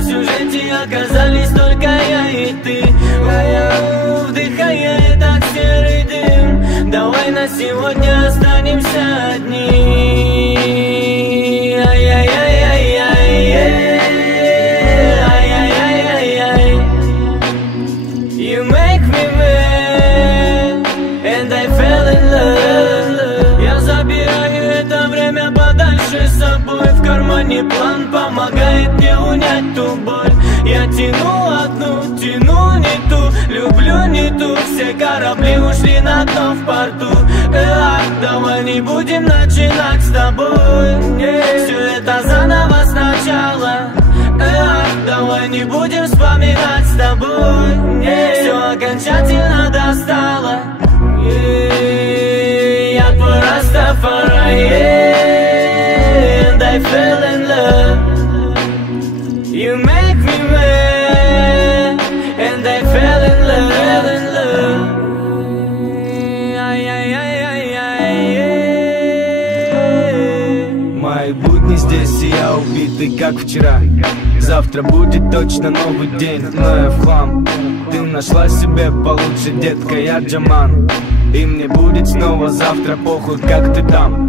этом сюжете оказались только я и ты. Вдыхая этот серый дым, давай на сегодня останемся одни. You make me mad, and I fell in love. Я забираю это время подальше с собой. В кармане план помогает мне унять ту боль. Я тяну одну, тяну не ту, люблю не ту. Все корабли ушли на дно в порту. Давай не будем начинать с тобой. Все это заново сначала. Давай не будем вспоминать с тобой. Все окончательно достало. Я твой Растафари, and I fell in love. You make me mad, and I fell in love. Мои будни здесь, и я убитый, как вчера. Завтра будет точно новый день, но я в хлам. Ты нашла себе получше, детка, я Джаман. И мне будет снова завтра похуй, как ты там,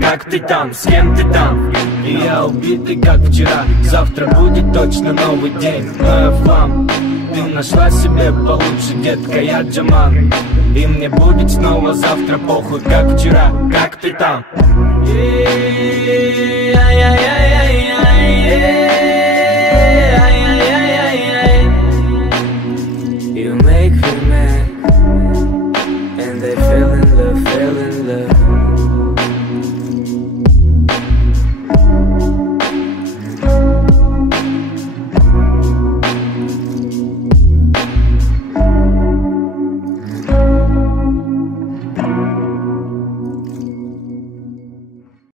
с кем ты там. И я убитый, как вчера. Завтра будет точно новый день, но я в хлам. Ты нашла себе получше, детка, я Джаман. И мне будет снова завтра похуй, как вчера, как ты там. You make me mad, and I fell in love.